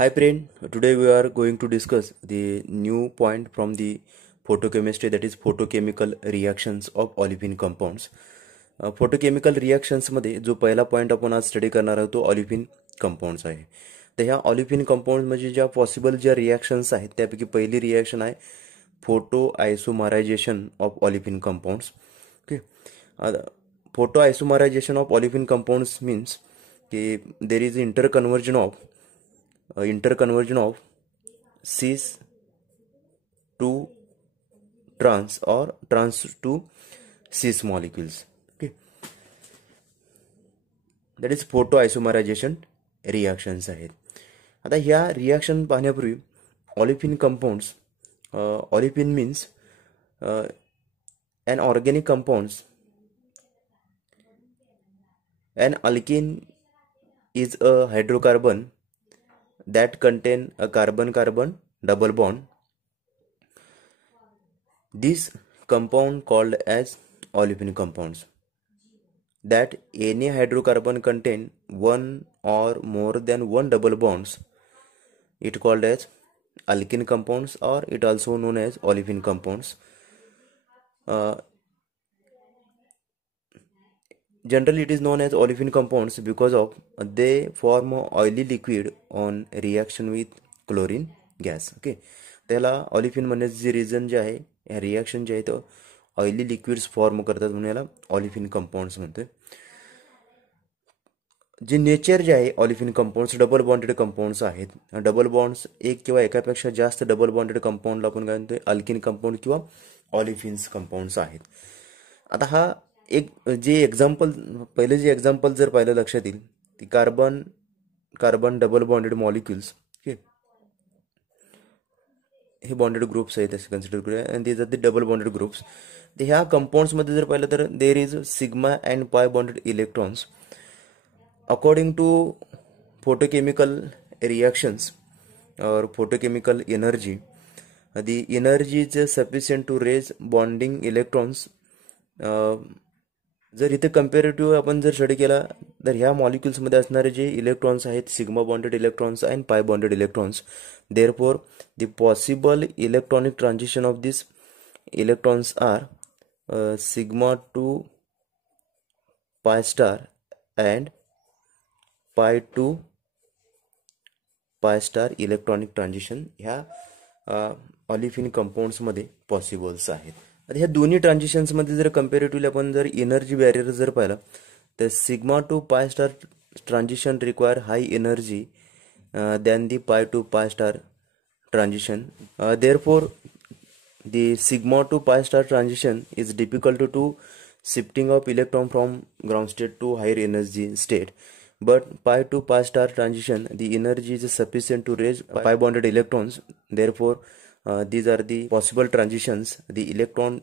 Hi friend, today we are going to discuss the new point from the photochemistry, that is photochemical reactions of olefin compounds. Photochemical reactions मध्ये जो पहिला पॉइंट आपण आज स्टडी करणार आहोत तो ऑलिफिन कंपाऊंड्स आहे. तर ह्या ऑलिफिन कंपाऊंड म्हणजे ज्या पॉसिबल ज्या रिॲक्शन्स आहेत त्यापैकी पहिली रिॲक्शन आहे photo isomerisation of olefin compounds. Okay, photo isomerisation of olefin compounds means की there is interconversion of cis to trans or trans to cis molecules. Okay, that is photoisomerization reactions आहेत. आता ह्या रिॲक्शन पाहण्यापूर्वी olefin compounds, olefin means an organic compounds. An alkene is a hydrocarbon that contain a carbon-carbon double bond. This compound called as olefin compounds. That any hydrocarbon contain one or more than one double bonds, it called as alkene compounds, or it also known as olefin compounds. Generally it is known as olefin compounds because of they form a oily liquid on reaction with chlorine gas. Okay, त्याला ऑलिफिन म्हणण्याचं जे रिझन जे आहे, ह्या रिॲक्शन जे आहे तो oily liquids form करतात म्हणून याला ऑलिफिन कंपाऊंड्स म्हणतोय. जे नेचर जे आहे ऑलिफिन कंपाऊंड्स डबल बॉन्डेड कंपाऊंड्स आहेत. डबल बॉन्ड्स एक किंवा एकापेक्षा जास्त डबल बॉन्डेड कंपाऊंडला आपण काय म्हणतोय अल्किन कंपाऊंड किंवा ऑलिफिन्स कंपाऊंड्स आहेत. आता हा एक जे एक्झाम्पल पहिले जे एक्झाम्पल जर पाहिलं लक्षात येईल ती carbon carbon double bonded molecules. Okay, हे बॉन्डेड ग्रुप्स आहेत असे कन्सिडर करूया आणि these are the double bonded groups. तर ह्या कंपाऊंड्समध्ये जर पाहिलं तर there is sigma and pi bonded electrons. According to photochemical reactions or photochemical energy, the energy is sufficient to raise bonding electrons. जर इथे कंपॅरेटिव्ह आपण जर स्टडी केला तर ह्या मॉलिक्युल्समध्ये असणारे जे इलेक्ट्रॉन्स आहेत sigma bonded electrons and pi bonded electrons, therefore the possible electronic transition of this electrons are sigma to pi star and pi to pi star electronic transition ह्या ऑलिफिन कंपाऊंड्समध्ये पॉसिबल्स आहेत. आता ह्या दोन्ही ट्रान्झिशन्समध्ये जर कंपॅरेटिव्हली आपण जर एनर्जी बॅरियर जर पाहिला तर sigma to pi star transition require high energy than the pi to pi star transition. Therefore the sigma to pi star transition is difficult to shifting of electron from ground state to higher energy state, but pi to pi star transition the energy is sufficient to raise pi bonded electrons. Therefore these are the possible transitions, the electron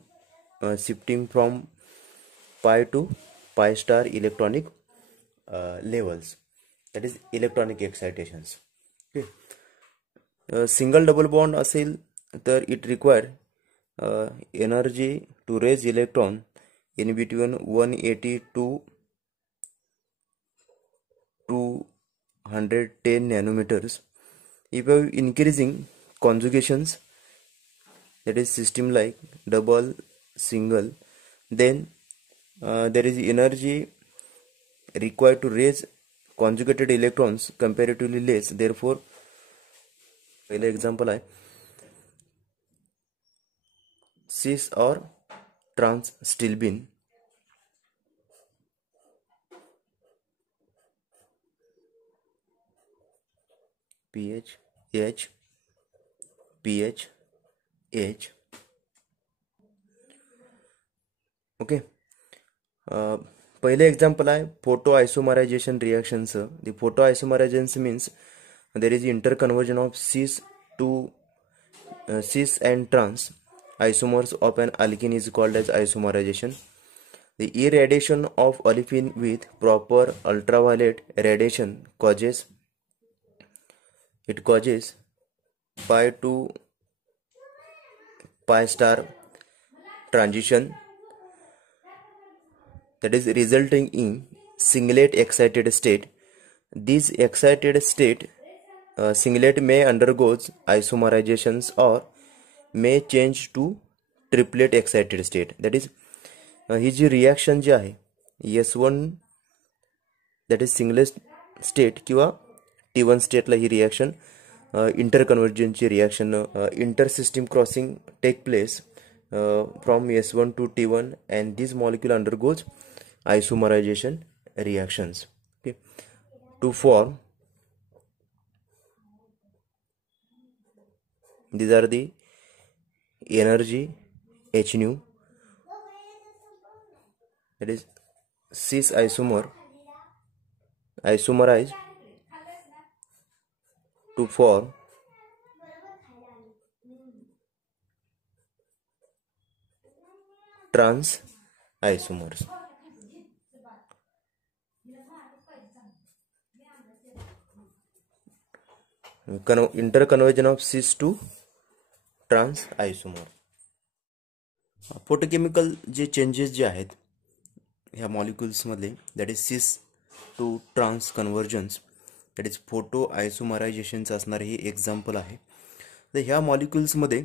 shifting from pi to pi star electronic levels, that is electronic excitations. Okay, single double bond असेल तर it require energy to raise electron in between 180 to 210 nanometers. If you have increasing conjugations, that is system like double, single, then there is energy required to raise conjugated electrons comparatively less. Therefore पहले example है cis or trans stilbene. pH H pH H. Okay, पहिले example आहे photo isomerisation रिॲक्शनचं. The photo isomerisation means there is interconversion of cis to cis and trans isomers of an alkene is called as isomerization. The irradiation of olefin with proper ultraviolet radiation causes pi to pi star transition, that is resulting in singlet excited state. This excited state singlet may undergoes isomerizations or may change to triplet excited state. That is, ही जी रिॲक्शन जी आहे S1 that is singlet state किंवा T1 स्टेटला ही reaction इंटरकन्व्हर्जनची reaction inter system crossing take place from S1 to T1 and this molecule undergoes isomerization reactions, okay, to form, these are the energy H nu, that is cis isomer isomerize to form trans isomers. Interconversion of cis to trans isomer. Photochemical जे changes जे आहेत ह्या मॉलिक्युल्समधले, that is cis to trans conversions, that is photo आयसोमरायझेशनचं असणारे हे एक्झाम्पल आहे. तर ह्या मॉलिक्युल्समध्ये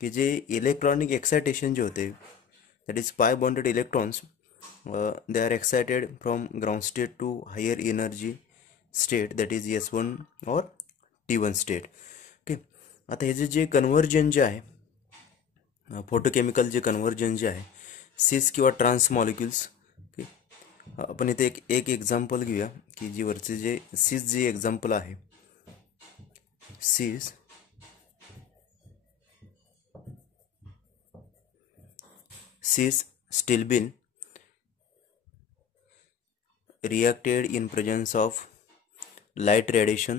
की जे इलेक्ट्रॉनिक एक्सायटेशन जे होते, that is pi bonded electrons, they are excited from ground state to higher energy state, that is S1 और T1 स्टेट. ओके, आता हे जे कन्व्हर्जन जे आहे, फोटोकेमिकल जे कन्व्हर्जन जे आहे सिस किंवा ट्रान्स मॉलिक्युल्स, ओके, आपण इथे एक एक्झाम्पल घेऊया की जी वरचे जे सिस जे एक्झाम्पल आहे, cis stilbene reacted in presence of light radiation.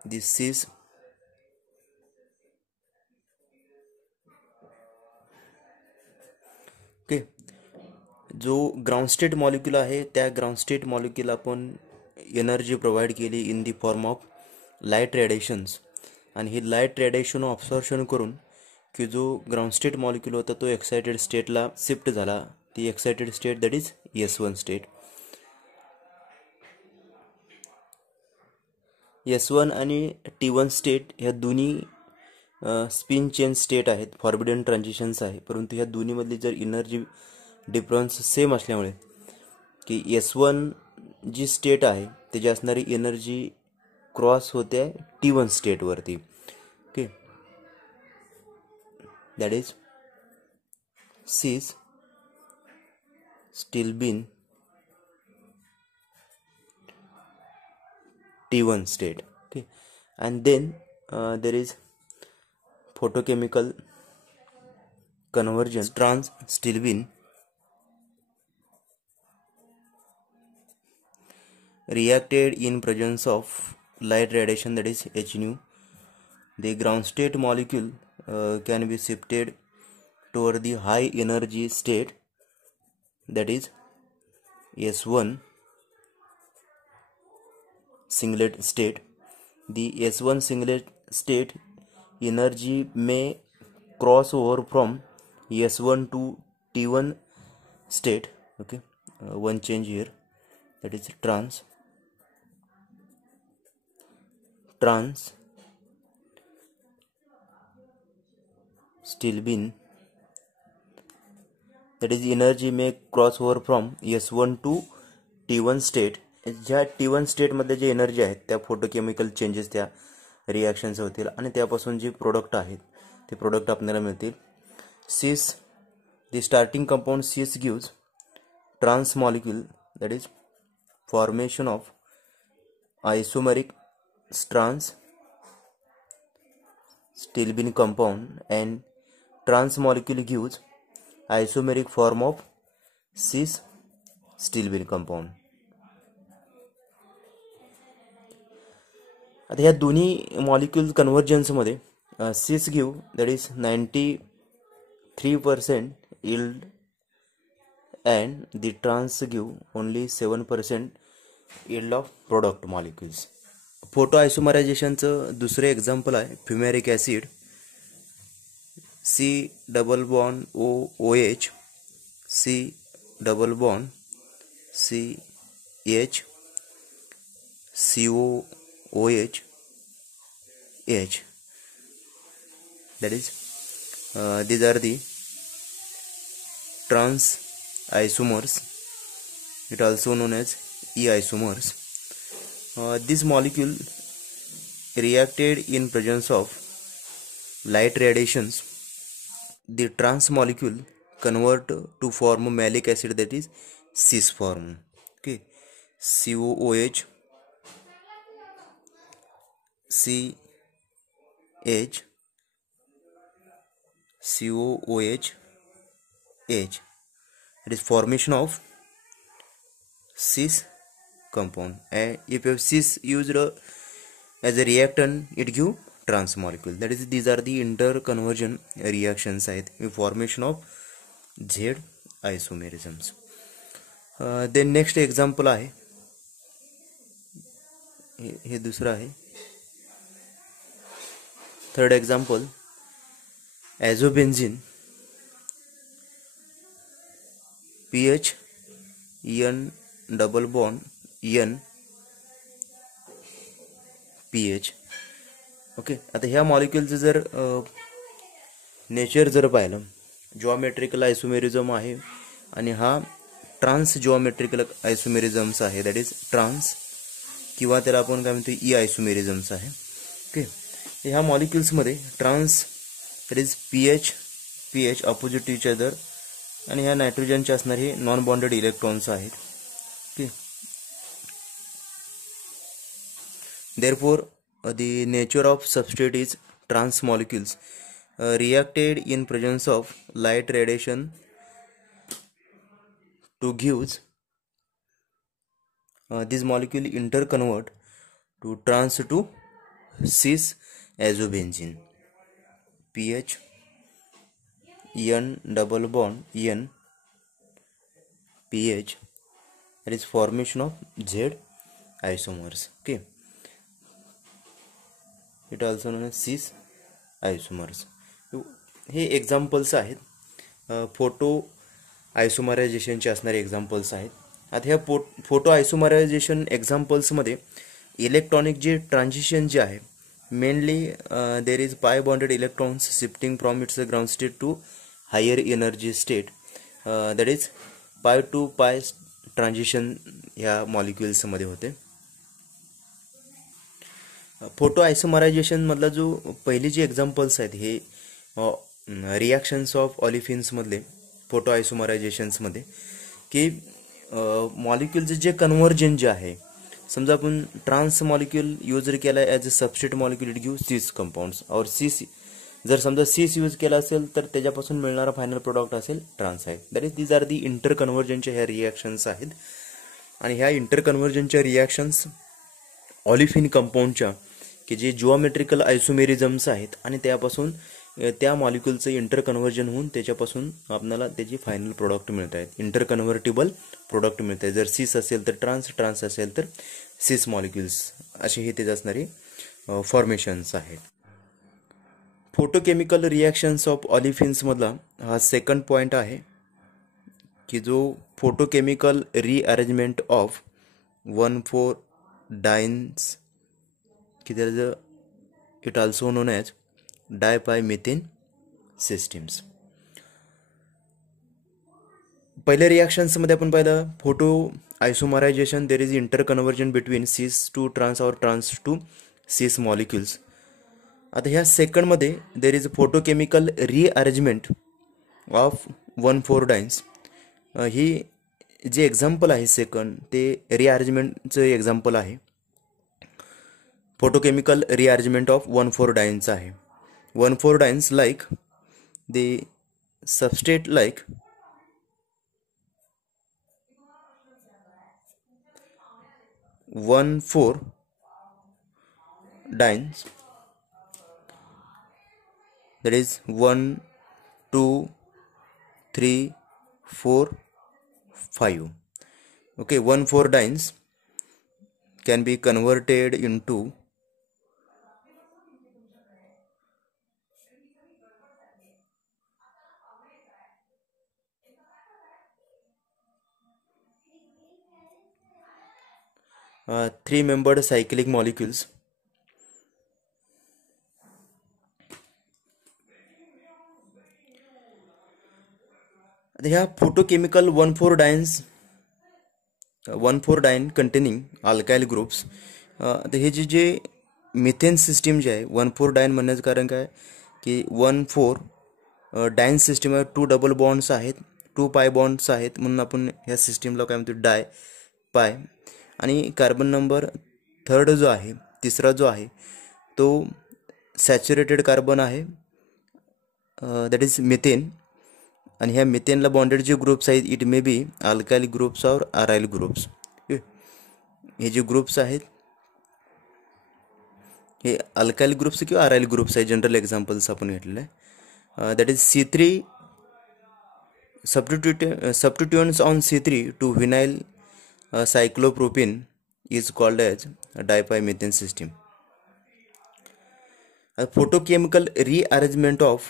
This is okay, जो ग्राउंड स्टेट मॉलिक्यूल आहे त्या ग्राउंड स्टेट मॉलिक्यूल आपण एनर्जी प्रोव्हाइड केली in the form of light radiations, आणि ही लाईट रेडिएशन ऑब्झर्वेशन करून की जो ग्राउंड स्टेट मॉलिक्यूल होता तो एक्साइटेड स्टेटला शिफ्ट झाला. ती excited state that is S1 state. S1 आणि T1 स्टेट ह्या दोन्ही स्पिन चेंज स्टेट आहेत, फॉरबिडन ट्रान्झिशन्स आहे, परंतु ह्या दोन्हीमधली जर एनर्जी डिफरन्स सेम असल्यामुळे की S1 जी स्टेट आहे त्याची असणारी एनर्जी क्रॉस होते T1 स्टेटवरती. Okay, that is cis stilbene T1 state. Okay, and then there is photochemical conversion trans stilbene reacted in presence of light radiation, that is H nu. The ground state molecule can be shifted toward the high energy state, that is S1 singlet state. The S1 singlet state energy may cross over from S1 to T1 state. Okay, one change here, that is trans stilbene, that is energy may cross over from S1 to T1 state. ज्या T1 स्टेटमध्ये जे एनर्जी आहेत त्या photochemical changes त्या रिॲक्शन्स होतील आणि त्यापासून जे प्रोडक्ट आहेत ते प्रोडक्ट आपल्याला मिळतील. Cis, the starting compound cis gives trans molecule, that is formation of isomeric trans stilbene compound and trans molecule gives isomeric form of cis stilbene compound. आता ह्या दोन्ही मॉलिक्यूल कन्व्हर्जन्समध्ये cis give that is 93% yield and the trans give only 7% yield of product molecules. Photo आयसोमरायझेशनचं दुसरे example आहे fumaric acid, C double bond OH, C double bond CH, CO OH H. That is, these are the trans isomers. It also known as E isomers. This molecule reacted in presence of light radiations. The trans molecule convert to form malic acid, that is cis form. Okay, COOH CH COOH H. It is formation of cis compound, and if you have cis used as a reactant, it give trans molecule. That is, these are the interconversion reactions आहेत, formation of Z isomerisms. then next example आहे, हे दुसरं आहे. third example, azobenzene pH N double bond N pH. Okay, आता ह्या मॉलिक्युलचं जर नेचर जर पाहिलं, जॉमेट्रिकल आयसोमेरिझम आहे आणि हा ट्रान्स जॉमेट्रिकल आयसोमेरिझम्स आहे. दॅट इज ट्रान्स, किंवा त्याला आपण काय म्हणतो ई आयसोमेरिझम्स आहे. ओके, ह्या मॉलिक्युल्समध्ये trans that is pH opposite to each other, आणि ह्या नायट्रोजनचे असणारे नॉन बॉन्डेड इलेक्ट्रॉन्स आहेत. Okay, therefore the nature of substrate is trans molecules reacted in presence of light radiation to gives this molecule interconvert to trans to cis azobenzene pH N double bond N pH. That is formation of Z isomers. Okay, it also known as cis isomers. हे examples आहेत, photo आयसोमरायझेशनचे असणारे examples आहेत. आता ह्या photo isomerization एक्झाम्पल्समध्ये electronic जे transition जे आहे, mainly there is pi bonded electrons shifting from its ground state to higher energy state. That is pi to pi transition ह्या मॉलिक्युल्समध्ये होते. फोटो आयसोमरायझेशन मधला जो पहिली जी एक्झाम्पल्स आहेत, हे रिॲक्शन्स ऑफ ऑलिफिन्समधले फोटो आयसोमरायझेशन्समध्ये, की मॉलिक्युलचं जे कन्व्हर्जन जे आहे, समजा आपण ट्रान्स मॉलिक्यूल यूज जर केला as a substrate molecule, it give cis compounds. और सिस जर समजा सिस यूज केला असेल तर त्याच्यापासून मिळणारा फायनल प्रोडक्ट असेल ट्रान्स आहे. That is these are the inter कन्व्हर्जनच्या ह्या रिॲक्शन्स आहेत. आणि ह्या इंटर कन्व्हर्जनच्या रिॲक्शन्स ऑलिफिन कंपाऊंडच्या, की जे जिओमेट्रिकल आयसोमेरिझम्स आहेत, आणि त्यापासून त्या मॉलिक्युलचं इंटर कन्व्हर्जन होऊन त्याच्यापासून आपल्याला त्याची फायनल प्रोडक्ट मिळत आहेत, इंटर कन्व्हर्टिबल प्रोडक्ट मिळत आहे. जर सिस असेल तर ट्रान्स असेल तर सिस मॉलिक्युल्स, असे हे त्याचे असणारे फॉर्मेशन्स आहेत. फोटोकेमिकल रिॲक्शन्स ऑफ ऑलिफिन्समधला हा सेकंड पॉईंट आहे, की जो फोटोकेमिकल रिअरेंजमेंट ऑफ 1,4-डायन्स, की there is a, it also known as dipymethane systems. पहिल्या रिॲक्शन्स मध्ये आपण पाहिलं photo isomerisation, there is inter conversion between cis to trans और ट्रान्स टू सिस मॉलिक्युल्स. आता ह्या सेकंड मध्ये there is photochemical rearrangement of 1,4-डायन्स. ही जे एक्झाम्पल आहे सेकंड, ते रिअरेंजमेंटचं एक्झाम्पल आहे. फोटोकेमिकल रिअरेंजमेंट ऑफ 1,4-डायन्स आहे. 1,4-डायन्स like the substrate like one four dynes, that is 1 2 3 4 5. Okay, 1,4-dynes can be converted into three-membered cyclic molecules ह्या फोटोकेमिकल 1,4-डायन कंटेनिंग अल्काइल ग्रुप्स, आता हे जे मिथेन सिस्टीम जे आहे 1,4-डायन म्हणण्याचं कारण काय की 1,4 डायन सिस्टीम आहे, 2 डबल बॉन्ड्स आहेत, 2 पाय बॉन्ड्स आहेत, म्हणून आपण ह्या सिस्टीमला काय म्हणतो डाय पाय. आणि कार्बन नंबर थर्ड जो आहे, तिसरा जो आहे तो सॅच्युरेटेड कार्बन आहे, दॅट इज मिथेन. आणि ह्या मिथेनला बॉन्डेड जे ग्रुप्स आहेत it may be alkyl groups और अराइल ग्रुप्स. हे जे ग्रुप्स आहेत हे अल्काइल ग्रुप्स किंवा अराइल ग्रुप्स आहे. जनरल एक्झाम्पल्स आपण घेतलेले आहे. That is C3 substituents on C3 to vinyl cyclopropene is called as dipymethane system. A photochemical rearrangement of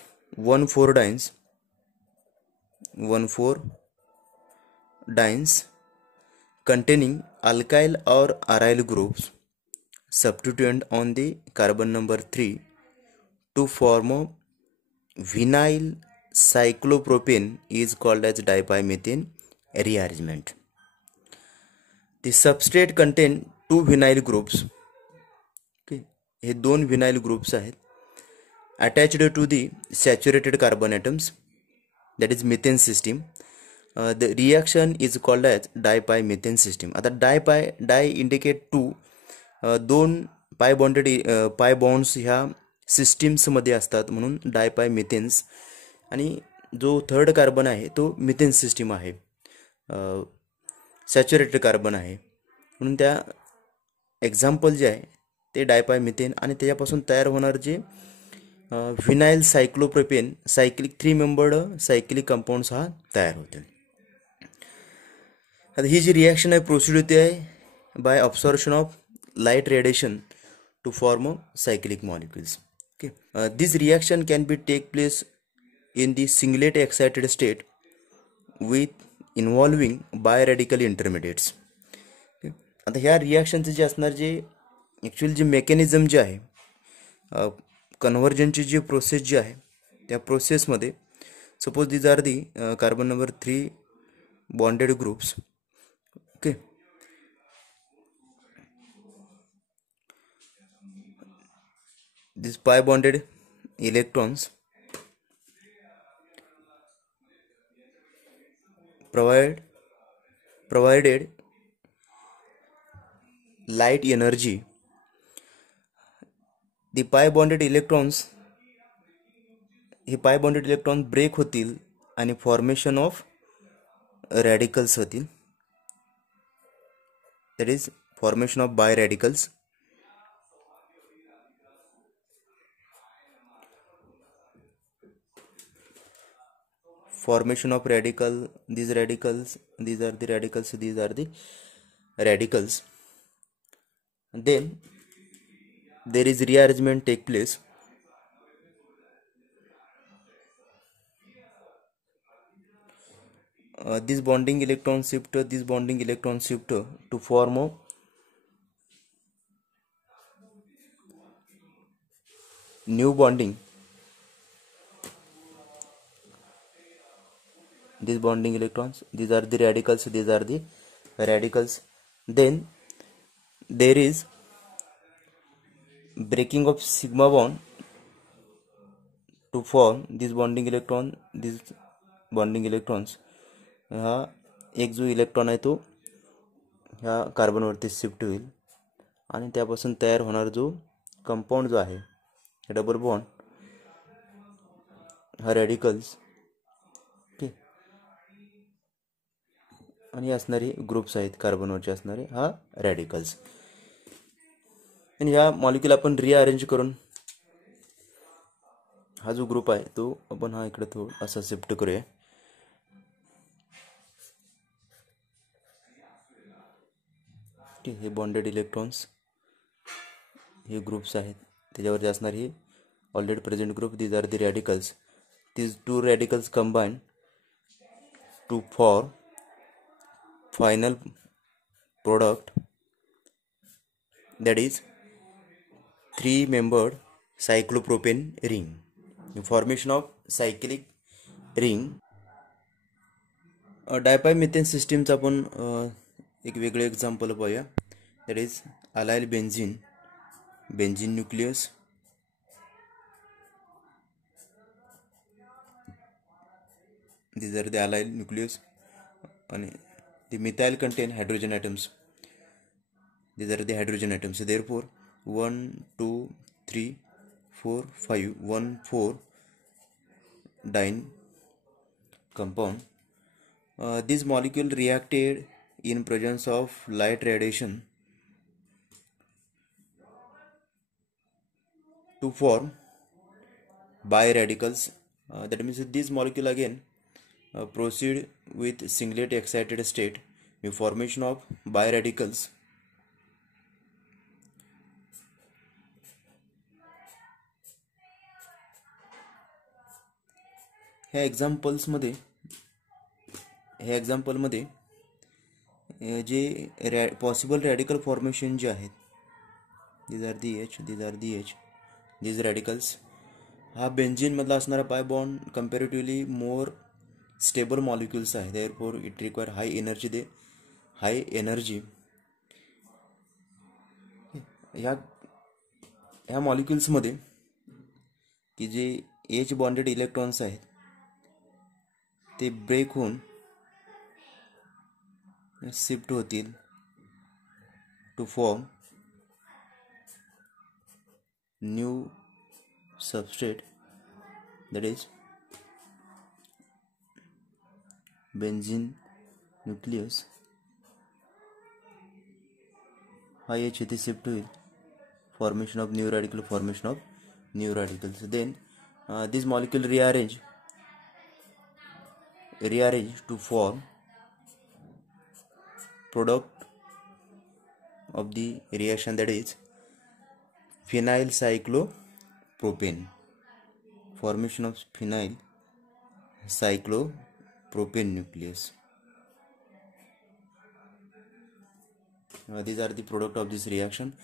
1,4-dienes containing alkyl or aryl groups substituent on the carbon number 3 to form a vinyl cyclopropane is called as dipymethane rearrangement. The substrate contain 2 vinyl groups. Okay, हे 2 vinyl groups आहेत attached to the saturated carbon atoms, that is methane system. The reaction is called as dipymethane system. आता di indicate 2 दोन पाय बॉन्ड्स ह्या सिस्टीम्समध्ये असतात म्हणून डायपायमिथेन्स. आणि जो थर्ड कार्बन आहे तो मिथेन सिस्टीम आहे, सॅच्युरेटेड कार्बन आहे, म्हणून त्या एक्झाम्पल जे आहे ते डायपायमिथेन. आणि त्याच्यापासून तयार होणार जे vinyl cyclopropane cyclic 3 membered cyclic compounds हा तयार होते. आता ही जी रिॲक्शन आहे प्रोसीड होते आहे by observation of light radiation to form cyclic molecules. Okay, this reaction can be take place in the singlet excited state with involving biradical intermediates. Okay, आता ह्या रिॲक्शनचे जे असणार जे ॲक्च्युअली जे मेकॅनिझम जे आहे कन्व्हर्जनची जी प्रोसेस जी आहे त्या प्रोसेसमध्ये suppose these are the carbon number 3 bonded groups. Okay, these pi bonded electrons provided light energy. The pi bonded electrons break होतील आणि फॉर्मेशन ऑफ रॅडिकल्स होतील, that is formation of biradicals. Formation of radical, these are the radicals. And then there is rearrangement take place. This bonding electron shift to form a new bonding. These bonding electrons, these are the radicals. Then there is breaking of sigma bond to form these bonding electrons. हा एक जो इलेक्ट्रॉन आहे तो ह्या कार्बनवरती शिफ्ट होईल आणि त्यापासून तयार होणार जो कंपाऊंड जो आहे डबल बॉन्ड हा रॅडिकल्स. आणि असणारे ग्रुप्स आहेत कार्बनवरचे असणारे हा रॅडिकल्स. आणि ह्या मॉलिक्यूल आपण रिअरेंज करून हा जो ग्रुप आहे तो आपण हा इकडे थोडा असा शिफ्ट करूया. हे बॉन्डेड इलेक्ट्रॉन्स हे ग्रुप्स आहेत त्याच्यावरती असणारे हे already present group, these are the radicals. these 2 radicals combine to form final product, that is 3-membered cyclopropane ring. The formation of cyclic ring डायपायमिथेन सिस्टीमचं आपण एक वेगळं एक्झाम्पल पाहूया. That is allyl benzene, benzene nucleus, these are the allyl nucleus, and the methyl contain hydrogen atoms. These are the hydrogen atoms. So therefore 1 2 3 4 5 1 4 dyne compound. This molecule reacted in presence of light radiation to form biradicals. That means this molecule again proceed with singlet excited state in formation of biradicals. ह्या एक्झाम्पलमध्ये जे possible radical formation जे आहेत, these are the H, these are the H, these radicals, हा बेन्झिनमधला असणारा pi bond comparatively more stable molecules आहे. Therefore it require high energy. ह्या मॉलिक्युल्समध्ये की जे एच बॉन्डेड इलेक्ट्रॉन्स आहेत ते ब्रेक होऊन शिफ्ट होतील to form new substrate, that is benzene nucleus. हा एच इथे शिफ्ट होईल, formation of new radical, formation of new radicals. Then this molecule rearrange to form product of the reaction, that is phenyl cyclopropane. Formation of phenyl cyclopropane nucleus. These are the product of this reaction.